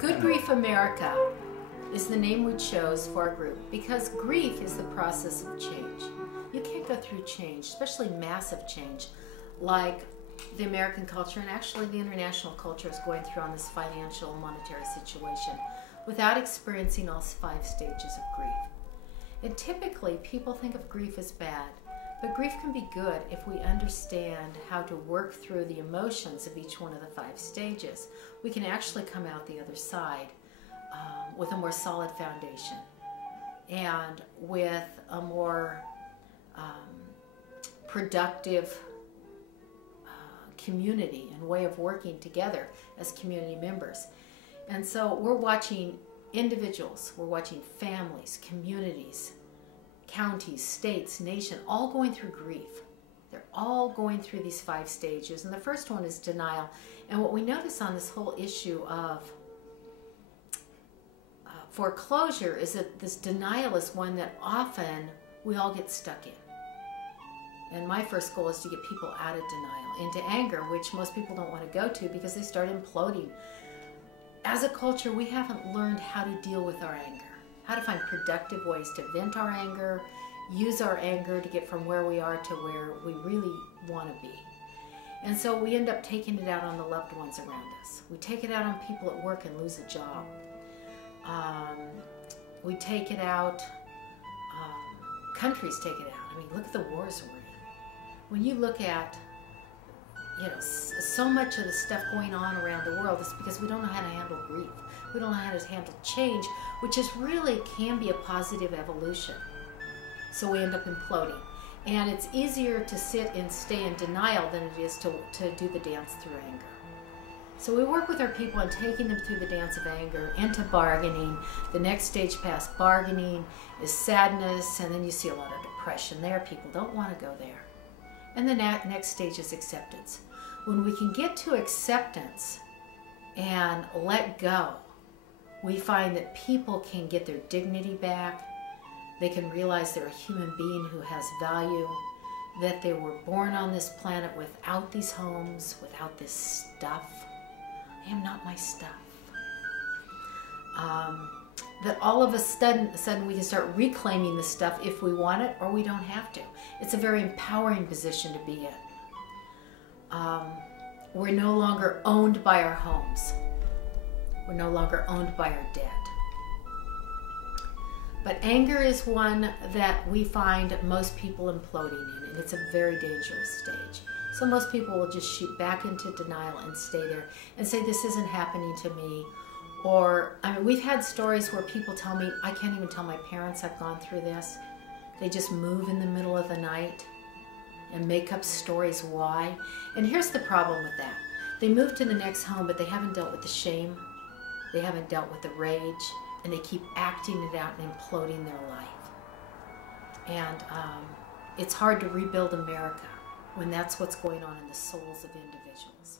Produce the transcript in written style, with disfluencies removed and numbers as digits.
Good Grief America is the name we chose for our group because grief is the process of change. You can't go through change, especially massive change, like the American culture and actually the international culture is going through on this financial and monetary situation, without experiencing all 5 stages of grief. And typically people think of grief as bad, but grief can be good if we understand how to work through the emotions of each one of the 5 stages. We can actually come out the other side with a more solid foundation and with a more productive community and way of working together as community members. And so we're watching individuals, we're watching families, communities, counties, states, nation, all going through grief. They're all going through these 5 stages. And the first one is denial. And what we notice on this whole issue of foreclosure is that this denial is one that often we all get stuck in. And my first goal is to get people out of denial into anger, which most people don't want to go to because they start imploding. As a culture, we haven't learned how to deal with our anger, how to find productive ways to vent our anger, use our anger to get from where we are to where we really want to be. And so we end up taking it out on the loved ones around us. We take it out on people at work and lose a job. We take it out, countries take it out. I mean, look at the wars we're in. When you look at, so much of the stuff going on around the world, it's because we don't know how to handle grief. We don't know how to handle change, which is really can be a positive evolution. So we end up imploding. And it's easier to sit and stay in denial than it is to do the dance through anger. So we work with our people on taking them through the dance of anger into bargaining. The next stage past bargaining is sadness, and then you see a lot of depression there. People don't want to go there. And the next stage is acceptance. When we can get to acceptance and let go, we find that people can get their dignity back. They can realize they're a human being who has value, that they were born on this planet without these homes, without this stuff. I am not my stuff. That all of a sudden we can start reclaiming the stuff if we want it or we don't have to. It's a very empowering position to be in. We're no longer owned by our homes. We're no longer owned by our debt. But anger is one that we find most people imploding in, and it's a very dangerous stage. So most people will just shoot back into denial and stay there and say, this isn't happening to me. Or, I mean, we've had stories where people tell me, I can't even tell my parents I've gone through this. They just move in the middle of the night and make up stories why. And here's the problem with that. They move to the next home, but they haven't dealt with the shame. They haven't dealt with the rage, and they keep acting it out and imploding their life. And it's hard to rebuild America when that's what's going on in the souls of individuals.